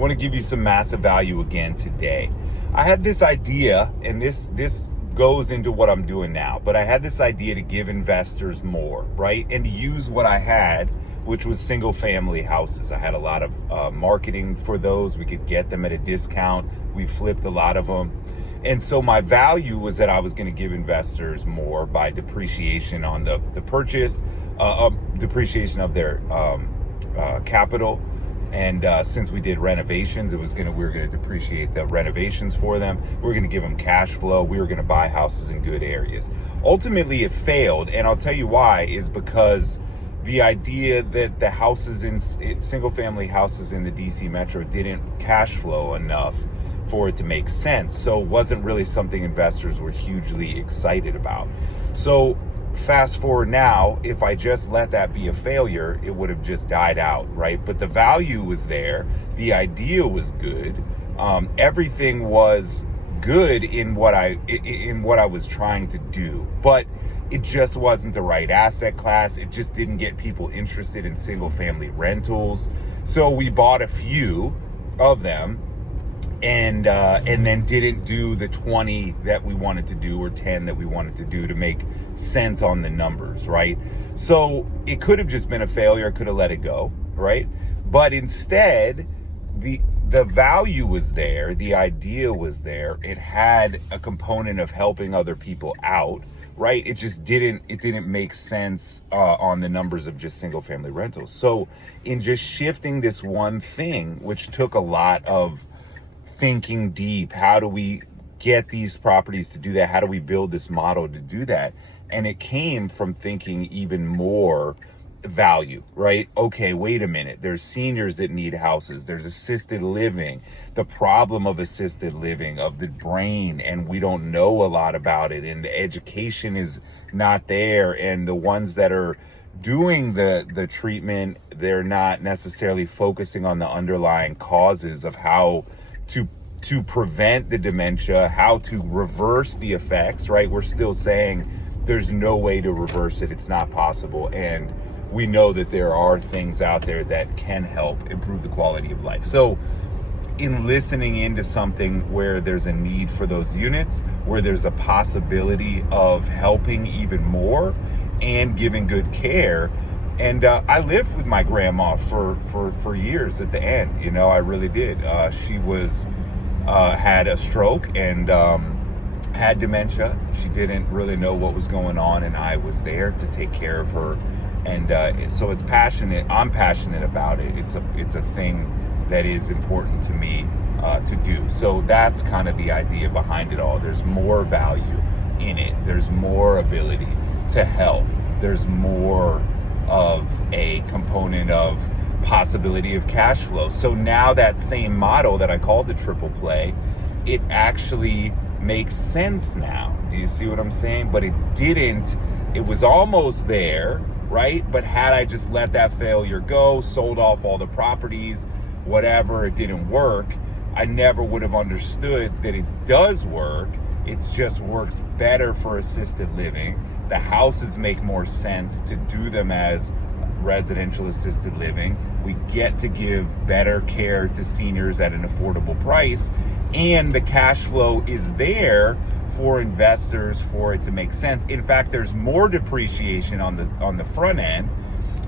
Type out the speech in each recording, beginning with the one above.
want to give you some massive value again today. I had this idea, and this goes into what I'm doing now, but I had this idea to give investors more, right? And to use what I had, which was single family houses. I had a lot of marketing for those. We could get them at a discount. We flipped a lot of them. And so my value was that I was going to give investors more by depreciation on the purchase, depreciation of their capital. And since we did renovations, we were going to depreciate the renovations for them. We were going to give them cash flow. We were going to buy houses in good areas. Ultimately, it failed. And I'll tell you why, is because the idea that the houses single family houses in the DC Metro didn't cash flow enough for it to make sense. So it wasn't really something investors were hugely excited about. So fast forward now, if I just let that be a failure, it would have just died out, right? But the value was there. The idea was good. Everything was good in what I was trying to do, but it just wasn't the right asset class. It just didn't get people interested in single family rentals. So we bought a few of them and then didn't do the 20 that we wanted to do or 10 that we wanted to do to make sense on the numbers, right? So it could have just been a failure. I could have let it go, right? But instead, the value was there. The idea was there. It had a component of helping other people out, right? It didn't make sense on the numbers of just single family rentals. So in just shifting this one thing, which took a lot of thinking deep, how do we get these properties to do that? How do we build this model to do that? And it came from thinking even more value, right? Okay, wait a minute. There's seniors that need houses. There's assisted living, the problem of assisted living, of the brain, and we don't know a lot about it, and the education is not there, and the ones that are doing the treatment, they're not necessarily focusing on the underlying causes of how to prevent the dementia, how to reverse the effects, right? We're still saying there's no way to reverse it. It's not possible. And we know that there are things out there that can help improve the quality of life. So in listening into something where there's a need for those units, where there's a possibility of helping even more and giving good care. And I lived with my grandma for years at the end. You know, I really did. She had a stroke and had dementia. She didn't really know what was going on, and I was there to take care of her. And so it's passionate. I'm passionate about it. It's a thing that is important to me to do. So that's kind of the idea behind it all. There's more value in it. There's more ability to help. There's more of a component of possibility of cash flow. So now that same model that I called the triple play, it actually makes sense now. Do you see what I'm saying? But it didn't. It was almost there, right? But had I just let that failure go, sold off all the properties, whatever, it didn't work, I never would have understood that it does work. It just works better for assisted living. The houses make more sense to do them as residential assisted living. We get to give better care to seniors at an affordable price, and the cash flow is there for investors for it to make sense. In fact, there's more depreciation on the front end,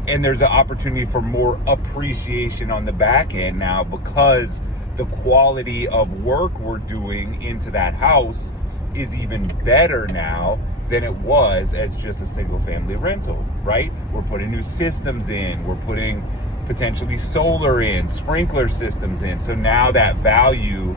and there's an opportunity for more appreciation on the back end now, because the quality of work we're doing into that house is even better now than it was as just a single family rental, right? We're putting new systems in, we're putting potentially solar in, sprinkler systems in. So now that value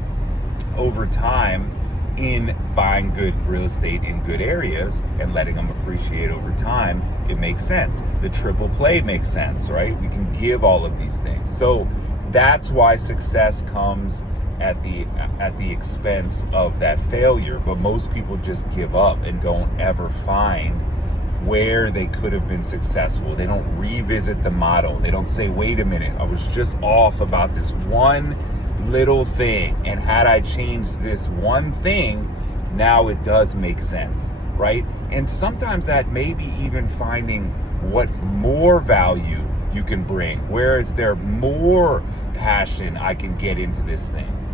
over time in buying good real estate in good areas and letting them appreciate over time, it makes sense. The triple play makes sense, right? We can give all of these things. So that's why success comes at the expense of that failure. But most people just give up and don't ever find where they could have been successful. They don't revisit the model. They don't say, wait a minute, I was just off about this one little thing, and had I changed this one thing, now it does make sense, right? And sometimes that may be even finding what more value you can bring. Where is there more passion, I can get into this thing.